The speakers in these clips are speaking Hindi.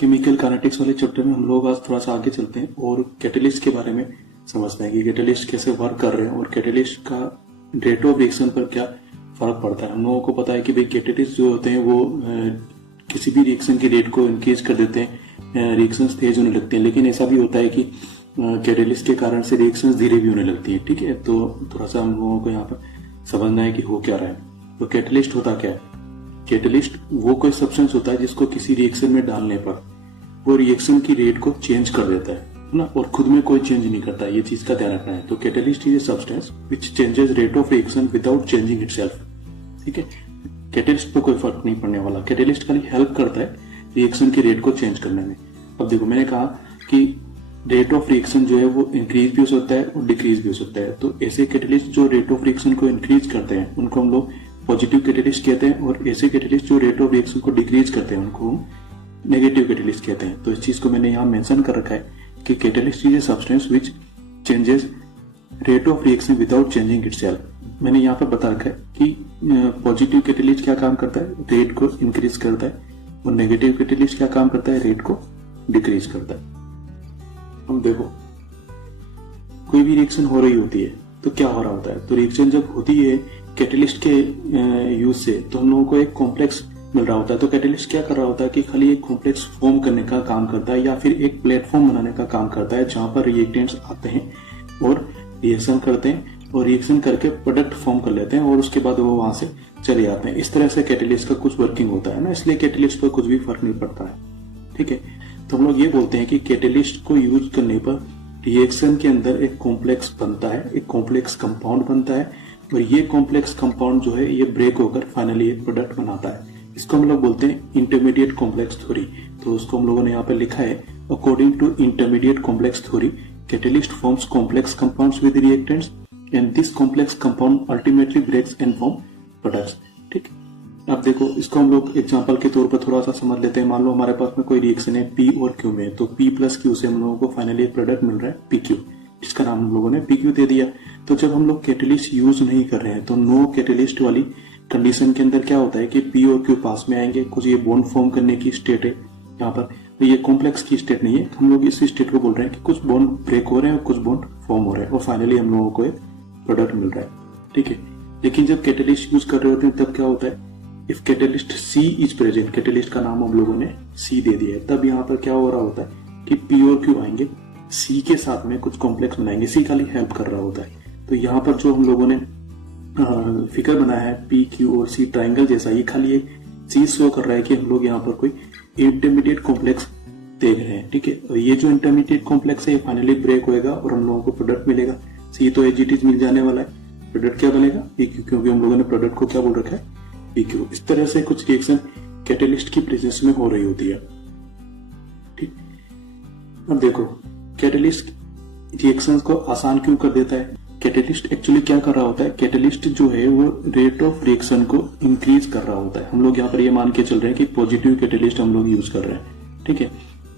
केमिकल काइनेटिक्स वाले चैप्टर में हम लोग आज थोड़ा सा आगे चलते हैं और कैटलिस्ट के बारे में समझते हैं कि कैटलिस्ट कैसे वर्क कर रहे हैं और कैटलिस्ट का रेट ऑफ रिएक्शन पर क्या फर्क पड़ता है। हम लोगों को पता है कि भाई कैटलिस्ट जो होते हैं वो किसी भी रिएक्शन की रेट को इंक्रीज कर देते हैं, रिएक्शन तेज होने लगते हैं, लेकिन ऐसा भी होता है कि कैटलिस्ट के कारण से रिएक्शन धीरे भी होने लगती है। ठीक है, तो थोड़ा सा हम लोगों को यहाँ पर समझना है कि हो क्या रहा है। तो कैटलिस्ट होता क्या है? कैटलिस्ट वो कोई सब्सटेंस होता है जिसको किसी रिएक्शन में डालने पर वो रिएक्शन की रेट को चेंज कर देता है ना, और खुद में कोई चेंज नहीं करता है। ये चीज का ध्यान रखना है। तो catalyst is a substance which changes rate of reaction without changing itself. ठीक है, कैटलिस्ट पे कोई फर्क नहीं पड़ने वाला। कैटलिस्ट खाली हेल्प करता है रिएक्शन की रेट को चेंज करने में। अब देखो, मैंने कहा कि रेट ऑफ रिएक्शन जो है वो इंक्रीज भी हो सकता है और डिक्रीज भी हो सकता है। तो ऐसे कैटलिस्ट जो रेट ऑफ रिएक्शन को इंक्रीज करते हैं उनको हम लोग पॉजिटिव कैटलिस्ट कहते हैं, और ऐसे कैटलिस्ट जो रेट ऑफ रिएक्शन को डिक्रीज करते हैं उनको हम नेगेटिव कैटलिस्ट कहते हैं। तो इस चीज को मैंने यहाँ मेंशन कर रखा है कि catalyst is a substance which changes rate of reaction without changing itself. मैंने यहाँ पर बता रखा है कि पॉजिटिव कैटलिस्ट क्या काम करता है, रेट को इंक्रीज करता है, और नेगेटिव कैटलिस्ट क्या काम करता है, रेट को डिक्रीज करता है। हम देखो, कोई भी रिएक्शन हो रही होती है तो क्या हो रहा होता है। तो रिएक्शन जब होती है कैटलिस्ट के यूज से तो हम लोगों को एक कॉम्प्लेक्स मिल रहा होता है। तो कैटलिस्ट क्या कर रहा होता है कि खाली एक कॉम्प्लेक्स फॉर्म करने का काम करता है या फिर एक प्लेटफॉर्म बनाने का काम करता है जहां पर रिएक्टेंट्स आते हैं और रिएक्शन करते हैं और रिएक्शन करके प्रोडक्ट फॉर्म कर लेते हैं और उसके बाद वो वहां से चले जाते हैं। इस तरह से कैटलिस्ट का कुछ वर्किंग होता है ना, इसलिए कैटलिस्ट पर कुछ भी फर्क नहीं पड़ता है। ठीक है, तो हम लोग ये बोलते हैं कि कैटलिस्ट को यूज करने पर रिएक्शन के अंदर एक कॉम्प्लेक्स बनता है, एक कॉम्प्लेक्स कंपाउंड बनता है, और ये कॉम्प्लेक्स कंपाउंड जो है ये ब्रेक होकर फाइनली एक प्रोडक्ट बनाता है। इसको हम लोग बोलते हैं इंटरमीडिएट कॉम्प्लेक्स थ्योरी। तो उसको हम लोगों ने यहाँ पे लिखा है, according to intermediate complex theory catalyst forms complex compounds with reactants and this complex compound ultimately breaks and form products. ठीक, अब देखो, इसको हम लोग एग्जांपल के तौर पर थोड़ा सा समझ लेते हैं। मान लो हमारे पास में कोई रिएक्शन है P और Q में, तो P प्लस Q से हम लोगों को फाइनली एक प्रोडक्ट मिल रहा है PQ, जिसका नाम हम लोगों ने PQ दे दिया। तो जब हम लोग कैटलिस्ट यूज नहीं कर रहे हैं तो नो कैटलिस्ट वाली कंडीशन के अंदर क्या होता है कि P और Q पास में आएंगे। कुछ ये बॉन्ड फॉर्म करने की स्टेट है यहाँ पर, तो ये कॉम्प्लेक्स की स्टेट नहीं है। हम लोग इस स्टेट को बोल रहे हैं कि कुछ बॉन्ड ब्रेक हो रहे हैं और कुछ बॉन्ड फॉर्म हो रहे हैं और फाइनली हम लोगों को एक प्रोडक्ट मिल रहा है। ठीक है, लेकिन जब कैटलिस्ट यूज कर रहे होते हैं तब क्या होता है, if catalyst C is present, catalyst का नाम हम लोगों ने C दे दिया है, तब यहाँ पर क्या हो रहा होता है कि P और Q आएंगे, C के साथ में कुछ कॉम्प्लेक्स बनाएंगे, C खाली हेल्प कर रहा होता है। तो यहाँ पर जो हम लोगों ने फिगर बनाया है P, Q और C ट्राइंगल जैसा, ये खाली एक चीज शो कर रहा है कि हम लोग यहाँ पर कोई इंटरमीडिएट कॉम्प्लेक्स देख रहे हैं। ठीक है, और ये जो इंटरमीडिएट कॉम्प्लेक्स है ये फाइनली ब्रेक होएगा और हम लोगों को प्रोडक्ट मिलेगा। C तो एज इट इज मिल जाने वाला है, प्रोडक्ट क्या बनेगा PQ, क्योंकि हम लोगों ने प्रोडक्ट को क्या बोल रखा है PQ। इस तरह से कुछ रिएक्शन कैटलिस्ट की प्रेजेंस में हो रही होती है। ठीक, अब देखो, कैटलिस्ट रिएक्शंस को आसान क्यों कर देता है। कैटलिस्ट एक्चुअली क्या कर रहा होता है, कैटलिस्ट जो है वो रेट ऑफ रिएक्शन को इंक्रीज कर रहा होता है। हम लोग यहाँ पर ये मान के चल रहे हैं कि पॉजिटिव कैटलिस्ट हम लोग यूज कर रहे हैं। ठीक है,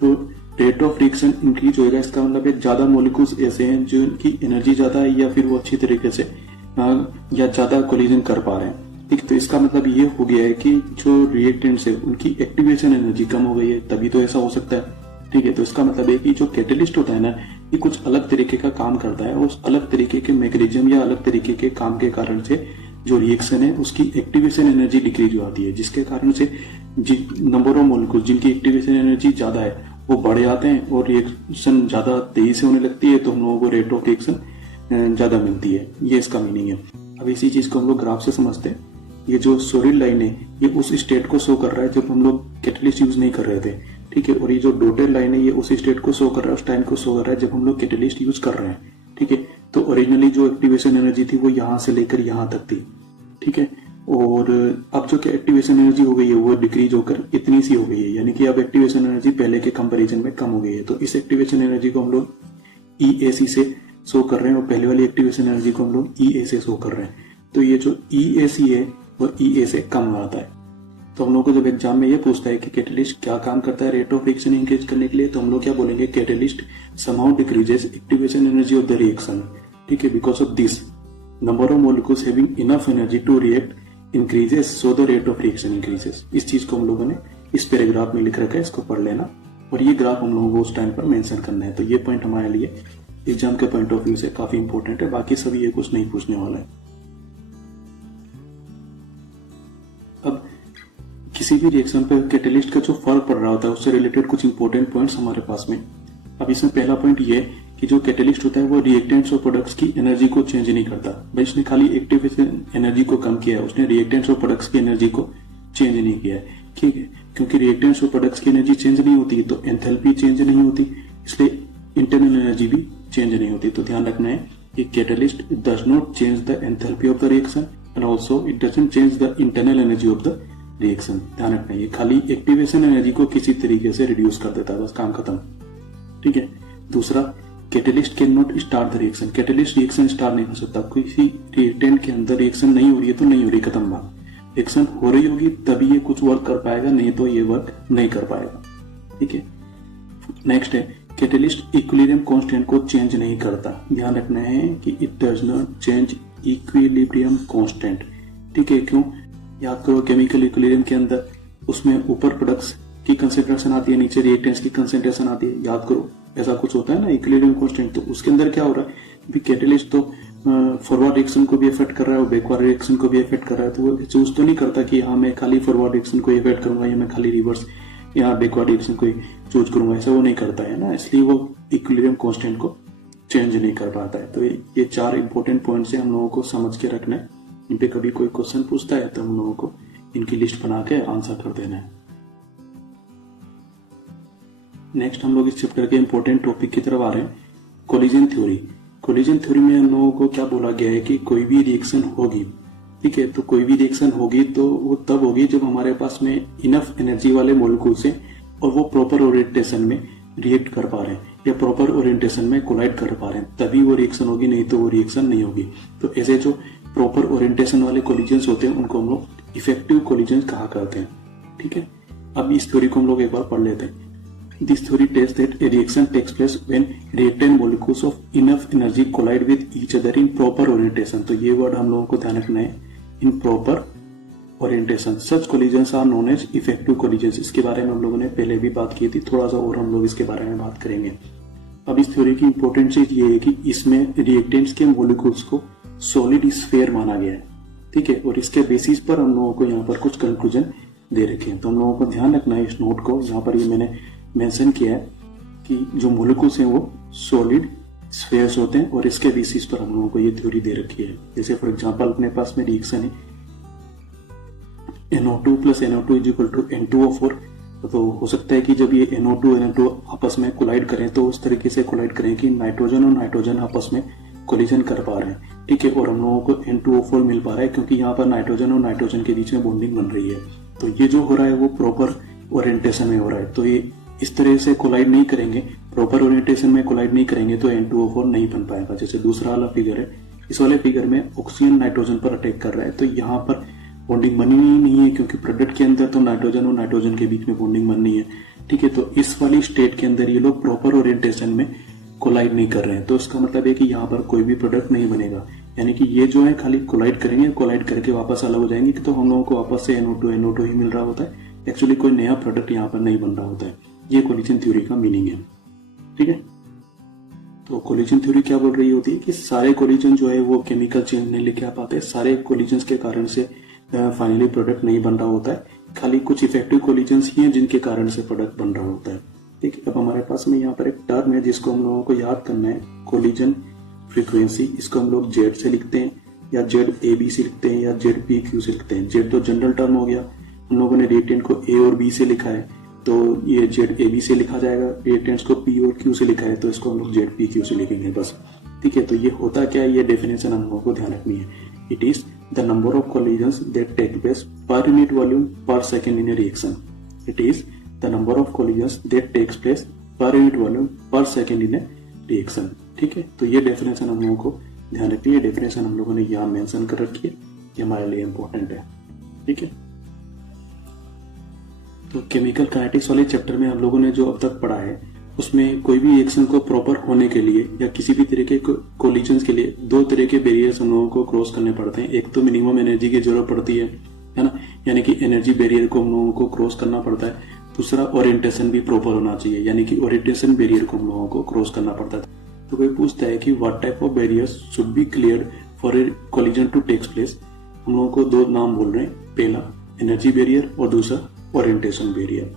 तो रेट ऑफ रिएक्शन इंक्रीज होएगा, इसका मतलब है ज्यादा मॉलिक्यूल्स ऐसे हैं जो इनकी एनर्जी ज्यादा है या फिर वो अच्छी तरीके से या ज्यादा कोलिजन कर पा रहे हैं। ठीक, तो इसका मतलब ये हो गया है कि जो रिएक्टेंट्स है उनकी एक्टिवेशन एनर्जी कम हो गई है, तभी तो ऐसा हो सकता है। ठीक है, तो इसका मतलब है कि जो कैटलिस्ट होता है ना, ये कुछ अलग तरीके का काम करता है, उस अलग तरीके के मैकेनिज्म या अलग तरीके के काम के कारण से जो रिएक्शन है उसकी एक्टिवेशन एनर्जी डिक्रीज हो जाती है, जिसके कारण से नंबर ऑफ मॉलिक्यूल जिनकी एक्टिवेशन एनर्जी ज्यादा है वो बढ़ जाते हैं और रिएक्शन ज्यादा तेजी से होने लगती है, तो हम लोगों को रेट ऑफ रिएक्शन ज्यादा मिलती है। ये इसका मीनिंग है। अब इसी चीज को हम लोग ग्राफ से समझते हैं। ये जो सोलिड लाइन है ये उस स्टेट को शो कर रहा है जब हम लोग कैटलिस्ट यूज नहीं कर रहे थे। ठीक है, और ये जो डॉटेड लाइन है ये उसी स्टेट को शो कर रहा है, उस टाइम को शो कर रहा है जब हम लोग कैटलिस्ट यूज कर रहे हैं। ठीक है, तो ओरिजिनली जो एक्टिवेशन एनर्जी थी वो यहाँ से लेकर यहाँ तक थी। ठीक है, और अब जो एक्टिवेशन एनर्जी हो गई है वो डिक्रीज होकर इतनी सी हो गई है, यानी कि अब एक्टिवेशन एनर्जी पहले के कंपैरिजन में कम हो गई है। तो इस एक्टिवेशन एनर्जी को हम लोग EAC से शो कर रहे हैं और पहले वाली एक्टिवेशन एनर्जी को हम लोग EA से शो कर रहे हैं। तो ये जो EAC है वो EA से कम आता है। तो हम लोग को जब एग्जाम में ये पूछता है कि कैटलिस्ट क्या काम करता है रेट ऑफ रिएक्शन इंक्रीज करने के लिए, तो हम लोग क्या बोलेंगे, catalyst somehow decreases activation energy of the reaction. ठीक है, because of this number of molecules having enough energy to react increases, so the rate of reaction increases. इस चीज को हम लोगों ने इस पैराग्राफ में लिख रखा है, इसको पढ़ लेना। और ये ग्राफ हम लोगों को उस टाइम पर मेंशन करना है। तो ये पॉइंट हमारे लिए एग्जाम के पॉइंट ऑफ व्यू से काफी इंपॉर्टेंट है, बाकी सभी ये कुछ नहीं पूछने वाला है। अब किसी भी रिएक्शन पे कैटेलिस्ट का जो फर्क पड़ रहा होता है उससे रिलेटेड कुछ इंपॉर्टेंट पॉइंट्स हमारे पास में। अब इसमें पहला पॉइंट ये है कि जो कैटेलिस्ट होता है वो रिएक्टेंट्स और प्रोडक्ट्स की एनर्जी को चेंज नहीं करता। भाई इसने खाली एक्टिवेशन एनर्जी को कम किया है, उसने रिएक्टेंट्स और प्रोडक्ट्स की एनर्जी को चेंज नहीं किया है। ठीक है, क्योंकि रिएक्टेंट्स और प्रोडक्ट्स की एनर्जी चेंज नहीं होती तो एंथैल्पी चेंज नहीं होती, इसलिए इंटरनल एनर्जी भी चेंज नहीं होती। तो ध्यान रखना है कि catalyst does not change the enthalpy of the reaction and also it doesn't change the internal energy of the reaction. ध्यान रखना है, ये खाली एक्टिवेशन एनर्जी को किसी तरीके से रिड्यूस कर देता है, बस काम खत्म। ठीक है। दूसरा, catalyst can not start the reaction. Catalyst reaction start नहीं कर सकता। किसी रिएक्टेंट के अंदर रिएक्शन नहीं हो रही है तो नहीं हो रही, खत्म बात। रिएक्शन हो रही होगी तभी ये कुछ वर्क कर पाएगा, नहीं तो ये वर्क नहीं कर पाएगा। ठीक है। नेक्स्ट है, कैटेलिस्ट इक्विलिब्रियम कांस्टेंट को चेंज नहीं करता। ध्यान रखना है कि it does not change equilibrium constant. ठीक है, क्यों? याद करो, केमिकल इक्विलिब्रियम के अंदर उसमें ऊपर प्रोडक्ट्स की कंसेंट्रेशन आती है, नीचे रिएक्टेंट्स की कंसेंट्रेशन आती है। याद करो, ऐसा कुछ होता है ना इक्विलिब्रियम कांस्टेंट। तो उसके अंदर क्या हो रहा है, कैटेलिस्ट तो फॉरवर्ड रिएक्शन को भी इफेक्ट कर रहा है और बैकवर्ड रिएक्शन को भी इफेक्ट कर रहा है। तो वो चूज तो नहीं करता कि हाँ मैं खाली फॉरवर्ड रिएक्शन को इफेक्ट करूंगा या मैं खाली रिवर्स या बैकवर्ड रिएक्शन को चूज करूंगा, ऐसा वो नहीं करता है ना, इसलिए वो इक्विलिब्रियम कांस्टेंट को चेंज नहीं कर पाता है। तो ये 4 इंपॉर्टेंट पॉइंट्स है, हम लोगों को समझ के रखना है। इन पे कभी कोई क्वेश्चन पूछता है तो हम लोगों को इनकी लिस्ट बना के आंसर कर देना है। नेक्स्ट हम लोग इस चैप्टर के इंपॉर्टेंट टॉपिक की तरफ आ रहे हैं, कोलिजन थ्योरी। कोलिजन थ्योरी में हम लोगों को क्या बोला गया है कि कोई भी रिएक्शन होगी, ठीक है, तो कोई भी रिएक्शन होगी तो वो तब होगी जब हमारे पास में इनफ एनर्जी वाले मॉलिक्यूल्स हैं और वो प्रॉपर ओरिएंटेशन में रिएक्ट कर पा रहे हैं या प्रॉपर ओरिएंटेशन में कोलाइड कर पा रहे हैं, तभी वो रिएक्शन होगी, नहीं तो वो रिएक्शन नहीं होगी। तो ऐसे जो प्रॉपर ओरिएंटेशन वाले कोलिजन्स होते हैं उनको हम लोग इफेक्टिव कोलिजन्स कहा करते हैं। ठीक है, अब इस थ्योरी को हम लोग एक बार पढ़ लेते हैं। This theory states that a reaction takes place when reactant molecules of enough energy collide with each other in proper orientation। तो ये वर्ड हम लोगों को ध्यान रखना है, in proper orientation। Such collisions are known as effective collisions। इसके बारे में हम लोगों ने पहले भी बात की थी, थोड़ा सा और हम लोग इसके बारे में बात करेंगे। अब इस थ्योरी की इंपॉर्टेंट चीज ये है कि इसमें रिएक्टेंट्स के मॉलिक्यूल्स को सॉलिड स्फीयर माना गया है। ठीक है, और इसके बेसिस पर हम लोगों को यहाँ पर कुछ कंक्लूजन दे रखे हैं। तो हम लोगों को ध्यान रखना है इस नोट को, जहां पर ये मैंने मेंशन किया है कि जो मॉलिक्यूल्स हैं वो सॉलिड स्फीयर्स होते हैं और इसके बेसिस पर हम लोगों को ये थ्योरी दे रखी है। जैसे फॉर एग्जांपल अपने पास में रिएक्शन है NO2 + NO2 = N2O4। तो हो सकता है कि जब ये NO2 NO2 आपस में कोलाइड करें तो उस तरीके से कोलाइड करें कि नाइट्रोजन और नाइट्रोजन आपस में कोलिजन कर पा रहे हैं। ठीक है, और हम लोगों को N2O4 मिल पा रहा है क्योंकि यहाँ पर नाइट्रोजन और नाइट्रोजन के बीच में बॉन्डिंग बन रही है। तो ये जो हो रहा है वो प्रॉपर ओरिएंटेशन में हो रहा है। तो ये इस तरह से कोलाइड नहीं करेंगे, प्रॉपर ओरिएंटेशन में कोलाइड नहीं करेंगे तो N2O4 नहीं बन पाएगा। जैसे दूसरा वाला फिगर है, इस वाले फिगर में ऑक्सीजन नाइट्रोजन पर अटैक कर रहा है तो यहाँ पर बॉन्डिंग बनी नहीं है क्योंकि प्रोडक्ट के अंदर तो नाइट्रोजन और नाइट्रोजन के बीच में बॉन्डिंग बननी है। ठीक है, तो इस वाली स्टेट के अंदर ये लोग प्रॉपर ओरिएंटेशन में कोलाइड नहीं कर रहे हैं, तो इसका मतलब है कि यहाँ पर कोई भी प्रोडक्ट नहीं बनेगा। यानी कि ये जो है खाली कोलाइड करेंगे, कोलाइड करके वापस अलग हो जाएंगे, तो हम लोगों को वापस से NO2 ही मिल रहा होता है। एक्चुअली कोई नया प्रोडक्ट यहाँ पर नहीं बन रहा होता है। ये कोलिजन थ्योरी का मीनिंग है। ठीक है, तो कोलिजन थ्योरी क्या बोल रही होती है कि सारे कोलिजन जो है वो केमिकल चेंज नहीं लेके आ पाते, सारे कोलिजन्स के कारण से फाइनली प्रोडक्ट नहीं बन रहा होता है, खाली कुछ इफेक्टिव कोलिजन्स ही हैं जिनके कारण से प्रोडक्ट बन रहा होता है। ठीक है, अब हमारे पास में यहाँ पर एक टर्म है जिसको हम लोगों को याद करना है, कोलिजन फ्रीक्वेंसी। इसको हम लोग Z से लिखते हैं या ZAB से लिखते हैं या ZPQ से लिखते हैं। Z तो जनरल टर्म हो गया, हम लोगों ने रिएक्टेंट को A और B से लिखा है तो ये ZAB से लिखा जाएगा, रिएक्टेंट्स को P और Q से लिखा है तो इसको हम लोग ZPQ से लिखेंगे बस। ठीक है, तो ये होता क्या है, ये डेफिनेशन हम लोगों को ध्यान रखनी है। It is the number of collisions that take place per unit volume per second in a reaction. It is the number of collisions that takes place per unit volume per second in a reaction. ठीक है, तो ये डेफिनेशन हम लोगों को ध्यान रखनी है। डेफिनेशन हम लोगों ने यहाँ मेंशन कर रखी है, ये हमारे लिए इंपॉर्टेंट है। ठीक है, तो केमिकल काइनेटिक्स वाले चैप्टर में हम लोगों ने जो अब तक पढ़ा है उसमें कोई भी रिएक्शन को प्रॉपर होने के लिए या किसी भी तरह के कोलिजन्स के लिए 2 तरह के बैरियर्स हम लोगों को क्रॉस करने पड़ते हैं। एक तो मिनिमम एनर्जी की जरूरत पड़ती है ना, यानी कि एनर्जी बैरियर को हम लोगों को क्रॉस करना पड़ता है। दूसरा ओरिएंटेशन भी प्रॉपर होना चाहिए, यानी कि ओरिएंटेशन बैरियर को हम लोगों को क्रॉस करना पड़ता है। तो कोई पूछता है कि what type of barriers should be cleared for a collision to takes place. हम लोगों को दो नाम बोल रहे हैं, पहला एनर्जी बैरियर और दूसरा ओरिएंटेशन बैरियर।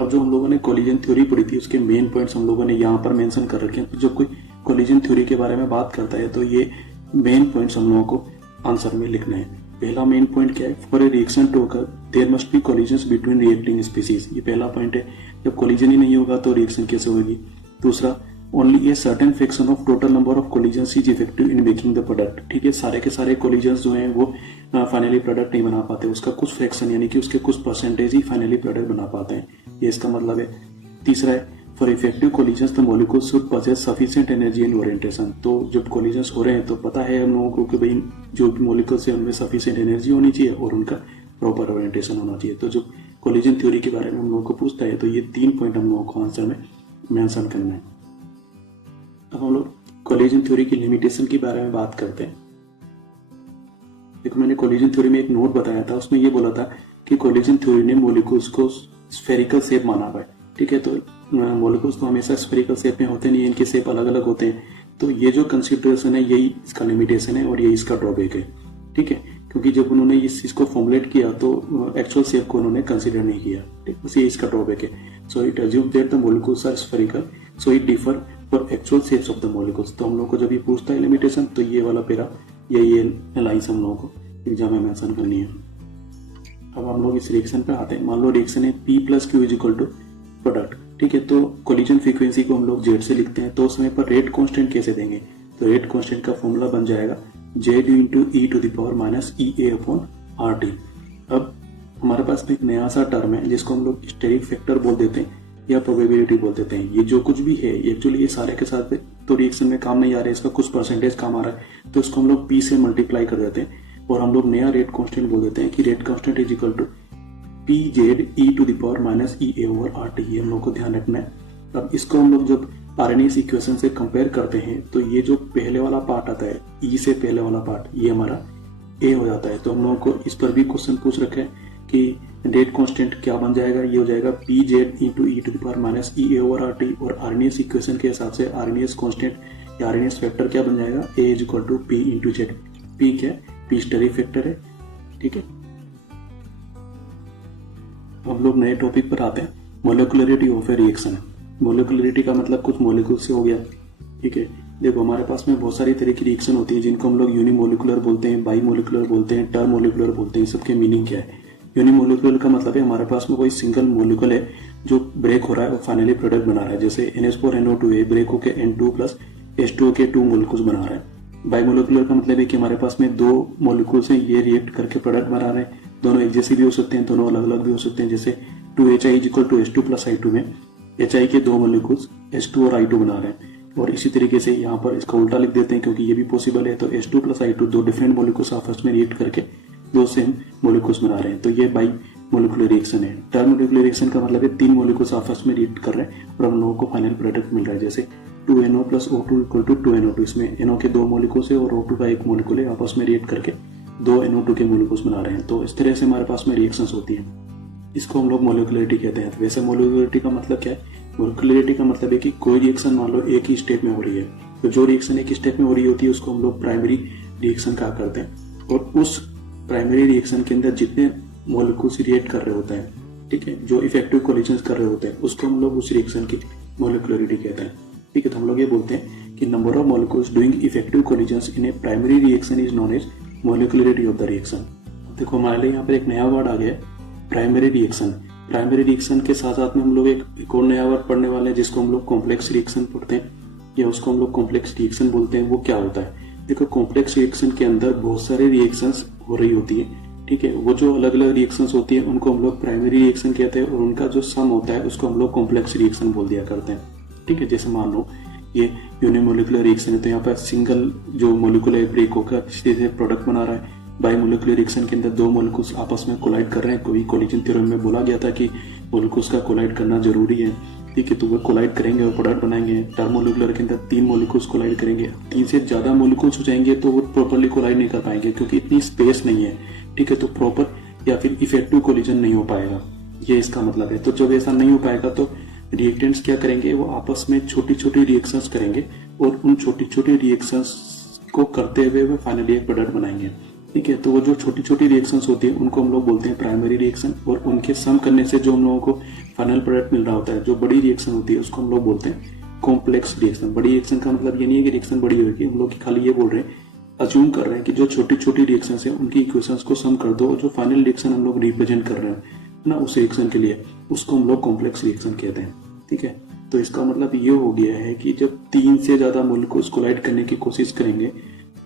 अब जो हम लोगों ने कोलिजन थ्योरी पढ़ी थी उसके मेन पॉइंट्स हम लोगों ने यहाँ पर मेंशन कर रखे हैं। तो जब कोई कोलिजन थ्योरी के बारे में बात करता है तो ये मेन पॉइंट्स हम लोगों को आंसर में लिखना है। पहला मेन पॉइंट क्या है, for a reaction to occur there must be collisions between reacting species. ये पहला पॉइंट है, जब कोलिजन ही नहीं होगा तो रिएक्शन कैसे होगी। दूसरा, only a certain fraction of total number of collisions is effective in making the product. ठीक है, सारे के सारे कोलिजन्स जो हैं वो फाइनली प्रोडक्ट नहीं बना पाते, उसका कुछ फ्रैक्शन यानी कि उसके कुछ परसेंटेज ही फाइनली प्रोडक्ट बना पाते हैं, ये इसका मतलब है। तीसरा है, for effective collisions the molecules should possesses sufficient energy and orientation. तो जब कोलिजन्स हो रहे हैं तो पता है हम लोगों को कि भाई जो मॉलिक्यूल्स है उनमें सफिशिएंट एनर्जी होनी चाहिए और उनका प्रॉपर ओरिएंटेशन होना चाहिए। तो जब कोलिजन थ्योरी के बारे में हम लोगों को पूछता है तो ये 3 पॉइंट हम लोगों को आंसर में मेंशन करना है। अब हम लोग कोलिजन थ्योरी की लिमिटेशन के बारे में बात करते हैं। देखो, मैंने कोलिजन थ्योरी में एक नोट बताया था, उसमें ये बोला था कि कोलिजन थ्योरी ने मॉलिक्यूल्स को स्फेरिकल शेप माना हुआ है। ठीक है, तो मॉलिक्यूल्स तो हमेशा स्फेरिकल शेप में होते नहीं है, इनके शेप अलग अलग होते हैं। तो ये जो कंसिडरेशन है यही इसका लिमिटेशन है और यही इसका ड्रॉबैक है। ठीक है, क्योंकि जब उन्होंने इस चीज को फॉर्मुलेट किया तो एक्चुअल शेप को उन्होंने कंसीडर नहीं किया। ठीक, उसी इसका ड्रॉबैक है। So it assume that the molecules are spherical so it differ for actual shapes of the molecules. तो हम लोग को जब ये पूछता है लिमिटेशन तो ये वाला पेरा ये लाइंस हम लोगों को एग्जाम में मेंशन करनी है। अब हम लोग इस रिएक्शन पे आते हैं। मान लो रिएक्शन है P + Q = प्रोडक्ट। ठीक है, तो कोलिजन फ्रीक्वेंसी को हम लोग Z से लिखते हैं, तो उस समय पर रेट कांस्टेंट कैसे देंगे। तो रेट कांस्टेंट का फॉर्मूला बन जाएगा Z × e⁻ EA/RT। अब हमारे पास में एक नया सा टर्म है जिसको हम लोग स्टेरिक फैक्टर बोल देते हैं या प्रोबेबिलिटी बोल देते हैं। ये जो कुछ भी है एक्चुअली ये सारे के साथ तो रिएक्शन में काम नहीं आ रहा है, इसका कुछ परसेंटेज काम आ रहा है, तो इसको हम लोग P से मल्टीप्लाई कर देते हैं और हम लोग नया रेट कांस्टेंट बोल देते हैं कि rate constant is equal to PZ e⁻ EA/RT। ये हम लोग को ध्यान रखना है। अब इसको हम लोग जब आरएनएस इक्वेशन से कंपेयर करते हैं तो ये जो पहले वाला पार्ट आता है E से पहले वाला पार्ट ये हमारा A हो जाता है। तो हम लोगों को इस पर भी क्वेश्चन पूछ रखे हैं कि रेट कांस्टेंट क्या बन जाएगा। ये हो जाएगा PZ × e⁻ और आरएनएस इक्वेशन के हिसाब से आरएनएस कांस्टेंट या आरएनएस फैक्टर क्या बन जाएगा A = P × Z। P क्या है, P स्टेरिक फैक्टर है। ठीक है, हम लोग नए टॉपिक पर आते हैं, molecularity of A reaction. Molecularity का मतलब कुछ मॉलिक्यूल से हो गया। ठीक है, देखो हमारे पास में बहुत सारी तरह की रिएक्शन होती है जिनको हम लोग यूनिमोलिकुलर बोलते हैं, बाई मोलिकुलर बोलते हैं, टर्म मोलिकुलर बोलते हैं। सबके मीनिंग क्या है। यूनिमोलिकुलर का मतलब है हमारे पास में कोई सिंगल मोलिकुल है जो ब्रेक हो रहा है और फाइनली प्रोडक्ट बना रहा है, जैसे NH4NO2 है, ब्रेक होकर N2 + H2O के 2 मोलिकुल्स बना रहा है। बाइमोलिकुलर का मतलब है कि हमारे पास में 2 मोलिकुल्स हैं, ये रिएक्ट करके प्रोडक्ट बना रहे हैं। दोनों एक जैसे भी हो सकते हैं, दोनों अलग अलग भी हो सकते हैं। जैसे 2HI = H2 + I2 में HI के 2 मोलिकुल्स H2 और I2 बना रहे हैं। और इसी तरीके से यहाँ पर इसका उल्टा लिख देते हैं क्योंकि ये भी पॉसिबल है। तो H2 + I2 2 डिफरेंट मोलिकुल्स आपस में रिएक्ट करके 2 सेम मोलिकुल्स बना रहे हैं। तो ये बाई मोलिकुलर रिएक्शन है। टर्म मोलिकुलर रिएक्शन का मतलब है 3 मोलिकुल्स आपस में रिएक्ट कर रहे हैं और हम लोगों को फाइनल प्रोडक्ट मिल रहा है। जैसे 2NO + O2 = 2NO2। इसमें NO के 2 मोलिकुल्स है और O2 का 1 मोलिकुल है, आपस में रिएक्ट करके 2 NO2 के मोलिकुल्स बना रहे हैं। तो इस तरह से हमारे पास में रिएक्शंस होती हैं, इसको हम लोग मोलिकुलरिटी कहते हैं। तो वैसे मोलिकुलरिटी का मतलब क्या है। मोलिकुलरिटी का मतलब है कि कोई रिएक्शन मान लो एक ही स्टेप में हो रही है, तो जो रिएक्शन एक ही स्टेप में हो रही होती है उसको हम लोग प्राइमरी रिएक्शन कहा करते हैं। और उस प्राइमरी रिएक्शन के अंदर जितने मोलिकुल्स रिएक्ट कर रहे होते हैं, ठीक है, जो इफेक्टिव कोलिजन्स कर रहे होते हैं, उसको हम लोग उस रिएक्शन की मोलिकुलरिटी कहते हैं। ठीक है, तो हम लोग ये बोलते हैं कि number of molecules doing effective collisions in a primary reaction is known as molecularity of the reaction. देखो हमारे लिए यहाँ पर एक नया वर्ड आ गया है, प्राइमरी रिएक्शन। प्राइमरी रिएक्शन के साथ साथ में हम लोग एक और नया वर्ड पढ़ने वाले हैं जिसको हम लोग कॉम्प्लेक्स रिएक्शन पढ़ते हैं या उसको हम लोग कॉम्प्लेक्स रिएक्शन बोलते हैं। वो क्या होता है, देखो कॉम्प्लेक्स रिएक्शन के अंदर बहुत सारे रिएक्शंस हो रही होती है। ठीक है, वो जो अलग अलग रिएक्शंस होती है उनको हम लोग प्राइमरी रिएक्शन कहते हैं और उनका जो सम होता है उसको हम लोग कॉम्प्लेक्स रिएक्शन बोल दिया करते हैं। ठीक है, जैसे मान लो ये यूनिमोलिकुलर रिएक्शन है तो यहाँ पर सिंगल जो मोलिकुल है ब्रेक होकर किसी से प्रोडक्ट बना रहा है। बाइमोलिकुलर रिएक्शन के अंदर 2 मोलिकुल्स आपस में कोलाइड कर रहे हैं। कोई कोलिजन थ्योरम में बोला गया था कि मोलिकुल्स का कोलाइड करना जरूरी है। ठीक है, तो वो कोलाइड करेंगे और प्रोडक्ट बनाएंगे। टर्मोलिकुलर के अंदर 3 मोलिकुल्स कोलाइड करेंगे। 3 से ज्यादा मोलिकुल्स हो जाएंगे तो वो प्रॉपरली कोलाइड नहीं कर पाएंगे क्योंकि इतनी स्पेस नहीं है। ठीक है, तो प्रॉपर या फिर इफेक्टिव कोलिजन नहीं हो पाएगा। ये इसका मतलब है। तो जब ऐसा नहीं हो पाएगा तो रिएक्टेंट्स क्या करेंगे, वो आपस में छोटी छोटी रिएक्शंस करेंगे और उन छोटी छोटी रिएक्शंस को करते हुए वे फाइनली एक प्रोडक्ट बनाएंगे। ठीक है, तो वो जो छोटी छोटी रिएक्शंस होती है उनको हम लोग बोलते हैं प्राइमरी रिएक्शन, और उनके सम करने से जो हम लोगों को फाइनल प्रोडक्ट मिल रहा होता है, जो बड़ी रिएक्शन होती है उसको हम लोग बोलते हैं कॉम्प्लेक्स रिएक्शन। बड़ी रिएक्शन का मतलब ये नहीं है कि रिएक्शन बड़ी होगी, हम लोग खाली ये बोल रहे हैं, अज्यूम कर रहे हैं कि जो छोटी छोटी रिएक्शंस है उनकी इक्वेशंस को सम कर दो, और जो फाइनल रिएक्शन हम लोग रिप्रेजेंट कर रहे हैं ना उस रिएक्शन के लिए, उसको हम लोग कॉम्प्लेक्स रिएक्शन कहते हैं। ठीक है, तो इसका मतलब ये हो गया है कि जब 3 से ज्यादा मॉलिक्यूल्स कोलाइड करने की कोशिश करेंगे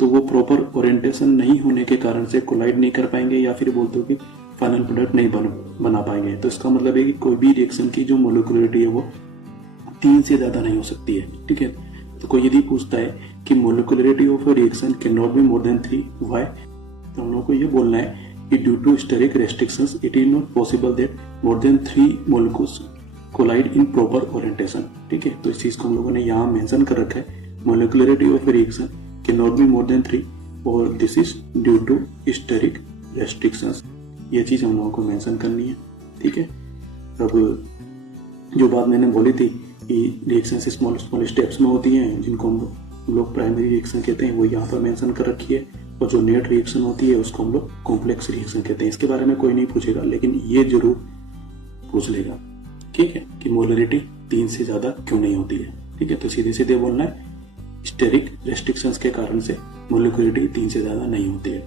तो वो प्रॉपर ओरिएंटेशन नहीं होने के कारण से कोलाइड नहीं कर पाएंगे, या फिर बोलते हो कि फाइनल प्रोडक्ट नहीं बना पाएंगे। तो इसका मतलब है कि कोई भी रिएक्शन की जो मोलिकुलरिटी है वो 3 से ज्यादा नहीं हो सकती है। ठीक है, तो कोई यदि पूछता है कि molecularity of a reaction can not be more than 3, why, तो हम लोग को ये बोलना है कि due to steric restrictions it is not possible that more than 3 molecules collide in proper orientation. ठीक है, तो इस चीज को हम लोगों ने यहाँ मेंशन कर रखा है, molecularity of a reaction can not be more than 3 और this is due to steric restrictions. ये चीज हम लोगों को मेंशन करनी है। ठीक है, अब जो बात मैंने बोली थी कि रिएक्शन स्मॉल स्मॉल स्टेप्स में होती हैं जिनको हम लोग प्राइमरी रिएक्शन कहते हैं, वो यहाँ पर मेंशन कर रखी है, और जो नेट रिएक्शन होती है उसको हम लोग कॉम्प्लेक्स रिएक्शन कहते हैं। इसके बारे में कोई नहीं पूछेगा, लेकिन ये जरूर पूछ लेगा, ठीक है, कि मोलरिटी 3 से ज्यादा क्यों नहीं होती है। ठीक है, तो सीधे सीधे बोलना है स्टेरिक रेस्ट्रिक्शंस के कारण से मोलिकुलरिटी 3 से ज्यादा नहीं होती है।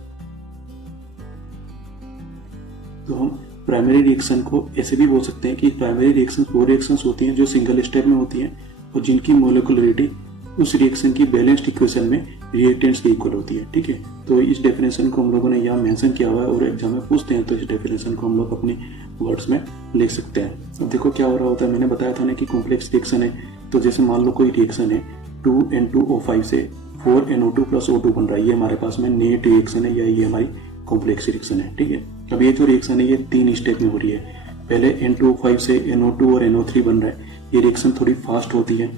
तो हम प्राइमरी रिएक्शन को ऐसे भी बोल सकते हैं कि प्राइमरी रिएक्शन वो रिएक्शंस होती हैं जो सिंगल स्टेप में होती हैं और जिनकी मोलिकुलरिटी उस रिएक्शन की बैलेंस्ड इक्वेशन में रिएक्टेंट्स की इक्वल होती है। ठीक है, तो इस डेफिनेशन को हम लोगों ने यहाँ मेंशन किया हुआ है और एग्जाम में पूछते हैं तो इस डेफिनेशन को हम लोग अपनी वर्ड्स में लिख सकते हैं। अब देखो क्या हो रहा होता है, मैंने बताया था ना कि कॉम्प्लेक्स रिएक्शन है, तो जैसे मान लो कोई रिएक्शन है 2N2O5 से 4NO2 प्लस O2 बन रहा है, ये हमारे पास में नेट रिएक्शन है या ये हमारी कॉम्प्लेक्स रिएक्शन है। ठीक है, अब ये जो रिएक्शन है ये 3 स्टेप में हो रही है। पहले N2O5 से NO2 और NO3 बन रहा है, ये रिएक्शन थोड़ी फास्ट होती है।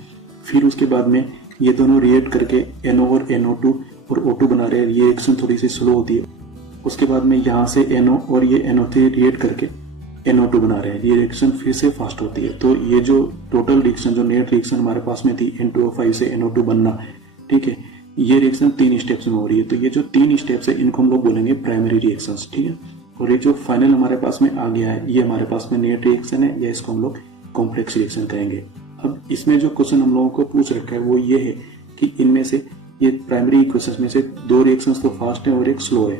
फिर उसके बाद में ये दोनों रिएक्ट करके NO और NO2 और O2 बना रहे हैं, ये रिएक्शन थोड़ी सी स्लो होती है। उसके बाद में यहाँ से NO और ये NO3 रिएक्ट करके NO2 बना रहे हैं, ये रिएक्शन फिर से फास्ट होती है। तो ये जो टोटल रिएक्शन जो नेट रिएक्शन हमारे पास में थी N2O5 से NO2 बनना, ठीक है, ये रिएक्शन 3 स्टेप्स में हो रही है। तो ये जो 3 स्टेप्स है इनको हम लोग बोलेंगे प्राइमरी रिएक्शंस। ठीक है, और ये जो फाइनल हमारे पास में आ गया है ये हमारे पास में नेट रिएक्शन है, या इसको हम लोग कॉम्प्लेक्स रिएक्शन कहेंगे। अब इसमें जो क्वेश्चन हम लोगों को पूछ रखा है वो ये है कि इनमें से ये प्राइमरी इक्वेशंस में से 2 रिएक्शंस तो फास्ट है और एक स्लो है,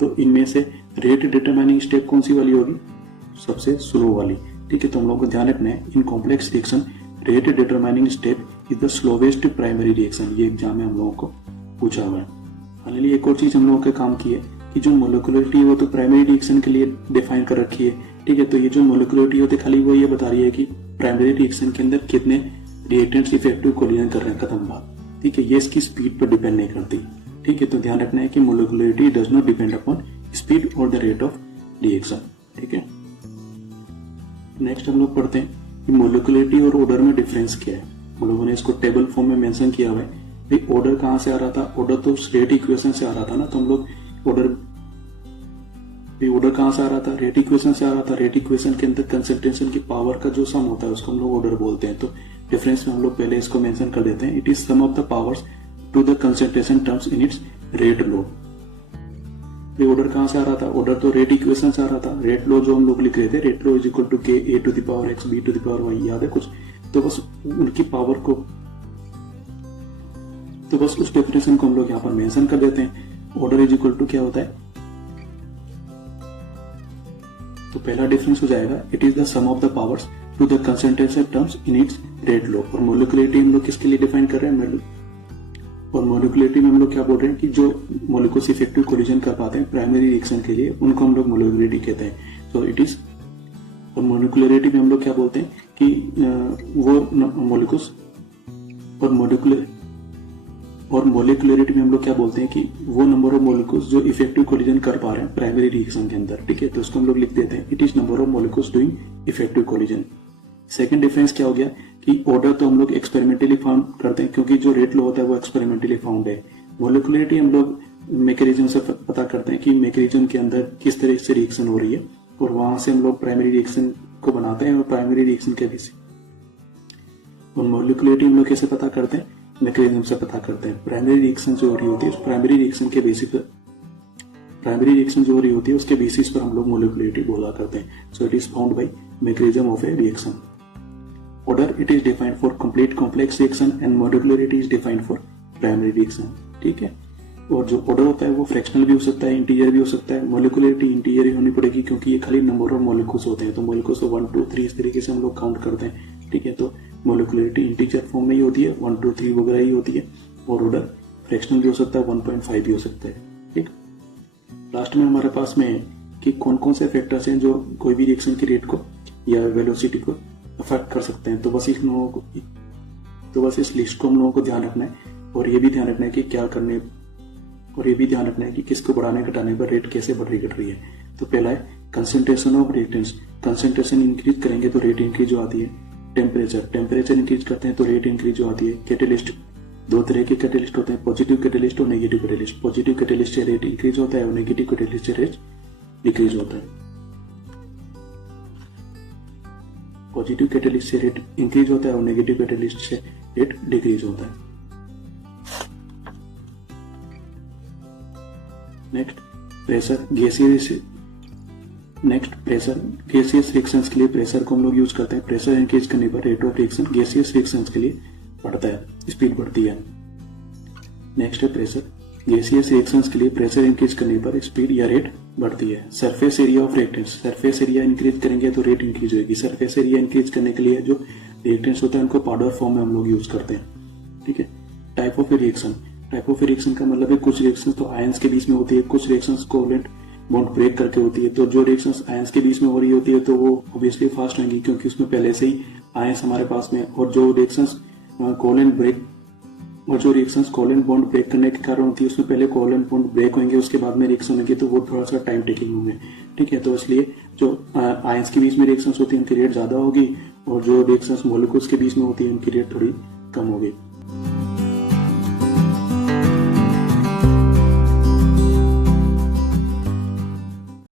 तो इनमें से रेट डिटरमाइनिंग स्टेप कौन सी वाली होगी, सबसे स्लो वाली। ठीक है, तो हम लोग को ध्यान रखना है in complex reaction rate determining step is the slowest primary reaction, ये एग्जाम में हम लोगों को पूछा हुआ है। फाइनली एक और चीज हम लोगों के काम की है कि जो मोलिकुलरिटी है वो तो प्राइमरी रिएक्शन के लिए डिफाइन कर रखी है। ठीक है, तो ये जो मोलिकुलरिटी होती है खाली वो ये बता रही है कि प्राइमरी रिएक्शन के अंदर कितने रिएक्टेंट्स इफेक्टिव कोलिजन कर रहे हैं, खत्म बात। ठीक है, ये इसकी स्पीड पर डिपेंड नहीं करती। ठीक है, तो ध्यान रखना है कि molecularity does not depend upon speed और द रेट ऑफ रिएक्शन। ठीक है, नेक्स्ट हम लोग पढ़ते हैं कि मोलिकुलरिटी और ऑर्डर में डिफरेंस क्या है। हम लोगों ने इसको टेबल फॉर्म में मेंशन किया हुआ है। भाई ऑर्डर कहाँ से आ रहा था, ऑर्डर तो रेट इक्वेशन से आ रहा था ना, तो हम लोग ऑर्डर कहाँ से आ रहा था, रेट इक्वेशन से आ रहा था। रेट इक्वेशन के अंदर कंसंट्रेशन की पावर का जो सम होता है उसको हम लोग ऑर्डर बोलते हैं। तो डिफरेंस में हम लोग पहले इसको मेंशन कर देते हैं, it is sum of the powers to the concentration terms in its rate law. Order कहाँ से आ रहा था, ऑर्डर तो रेट इक्वेशन से आ रहा था। रेट लॉ जो हम लोग लिख रहे थे, rate law is equal to K A to the power X B to the power Y, याद है कुछ, तो बस उनकी पावर को, तो बस उस डेफिनेशन को हम लोग यहाँ पर मेंशन कर देते हैं। ऑर्डर इज इक्वल टू क्या होता है, तो पहला डिफरेंस हो जाएगा it is the sum of the powers to the concentration terms in its rate law. और मोलिकुलरिटी हम लोग किसके लिए डिफाइन कर रहे हैं, और मोलिकुलरिटी में हम लोग क्या बोल रहे हैं कि जो मोलिक्यूल्स इफेक्टिव कोलिजन कर पाते हैं प्राइमरी रिएक्शन के लिए, उनको हम लोग मोलिकुलरिटी कहते हैं। तो इट इज, और मोलिकुलरिटी में हम लोग क्या बोलते हैं कि वो मोलिक्यूल्स, और मोलिकुलरिटी में हम लोग क्या बोलते हैं कि वो नंबर ऑफ मोलिक्यूल्स जो इफेक्टिव कोलिजन कर पा रहे हैं प्राइमरी रिएक्शन के अंदर। ठीक है, तो उसको हम लोग लिख देते हैं it is number of molecules doing effective collision. Second difference क्या हो गया कि ऑर्डर तो हम लोग एक्सपेरिमेंटली फाउंड करते हैं, क्योंकि जो रेट लॉ होता है वो एक्सपेरिमेंटली फाउंड है। मोलिकुलरिटी हम लोग मैकेनिज्म से पता करते हैं कि मैकेनिज्म के अंदर किस तरह से रिएक्शन हो रही है, और वहां से हम लोग प्राइमरी रिएक्शन को बनाते हैं और प्राइमरी रिएक्शन के बेसिस। और मोलिकुलरिटी हम लोग कैसे पता करते हैं, मैकेनिज्म से पता करते हैं। प्राइमरी रिएक्शन जो हो रही होती है, उस प्राइमरी रिएक्शन के बेसिस पर, प्राइमरी रिएक्शन जो हो रही होती है उसके बेसिस पर हम लोग मोलिकुलरिटी बोला करते हैं। So it is found by mechanism of A reaction. Order it is defined for complete complex reaction and molecularity is defined for primary reaction. ठीक है, और जो ऑर्डर होता है वो फ्रैक्शनल भी हो सकता है, इंटीजर भी हो सकता है। मोलिकुलरिटी इंटीजर ही होनी पड़ेगी क्योंकि ये खाली नंबर ऑफ मॉलिक्यूल्स होते हैं, तो मॉलिक्यूल्स को 1 2 3 इस तरीके से हम लोग काउंट करते हैं। ठीक है, तो मोलिकुलरिटी इंटीजर फॉर्म में ही होती है, 1 2 3 वगैरह ही होती है। और ऑर्डर फ्रैक्शनल भी हो सकता है, 1.5 भी हो सकता है। ठीक, लास्ट में हमारे पास में है कि कौन कौन से फैक्टर्स हैं जो कोई भी रिएक्शन की रेट को या वेलोसिटी को अफेक्ट कर सकते हैं। तो बस इस लिस्ट को हम लोगों को ध्यान रखना है, और ये भी ध्यान रखना है कि क्या करने, और ये भी ध्यान रखना है कि किसको बढ़ाने घटाने पर रेट कैसे बढ़ रही घट रही है। तो पहला है concentration of reactants. Concentration increase करेंगे तो रेट इंक्रीज हो आती है। टेम्परेचर इंक्रीज करते हैं तो रेट इंक्रीज हो आती है। कैटेलिस्ट, दो तरह के कैटेलिस्ट होते हैं, पॉजिटिव कैटेलिस्ट और नेगेटिव कैटेलिस्ट। पॉजिटिव कैटेलिस्ट से रेट इंक्रीज होता है और नेगेटिव कैटेलिस्ट से रेट डिक्रीज होता है। पॉजिटिव कैटेलिस्ट से रेट इंक्रीज होता है और नेगेटिव कैटेलिस्ट से रेट डिक्रीज होता है। नेक्स्ट प्रेशर, गैसियस रिएक्शंस के लिए प्रेशर को हम लोग यूज करते हैं। प्रेशर इंक्रीज करने पर rate of reaction gaseous reactions के लिए बढ़ता है, स्पीड बढ़ती है। नेक्स्ट है प्रेशर, गैसियस रिएक्शंस के लिए प्रेशर इंक्रीज करने पर स्पीड या रेट बढ़ती है। Surface area of reactants, surface area increase करेंगे तो रेट इंक्रीज होगी। सरफेस एरिया इंक्रीज करने के लिए जो रिएक्टेंट्स होता है उनको पाउडर फॉर्म में हम लोग यूज करते हैं। ठीक है, type of reaction, type of reaction का मतलब है कुछ रिएक्शंस तो आयंस के बीच में होती है, कुछ रिएक्शंस कोवलेंट बॉन्ड ब्रेक करके होती है। तो जो रिएक्शंस आयंस के बीच में हो रही होती है तो वो ऑब्वियसली फास्ट होंगी क्योंकि उसमें पहले से ही आयंस हमारे पास में। और जो रिएक्शंस कोवलेंट बॉन्ड ब्रेक करने के कारण होती है उसमें पहले कोवलेंट बॉन्ड ब्रेक होंगे, उसके बाद में रिएक्शन होंगे, तो वो थोड़ा सा टाइम टेकिंग होंगे। ठीक है, तो इसलिए जो आयंस के बीच में रिएक्शंस होती है उनकी रेट ज्यादा होगी, और जो रिएक्शंस मॉलिक्यूल्स के बीच में होती है उनकी रेट थोड़ी कम होगी।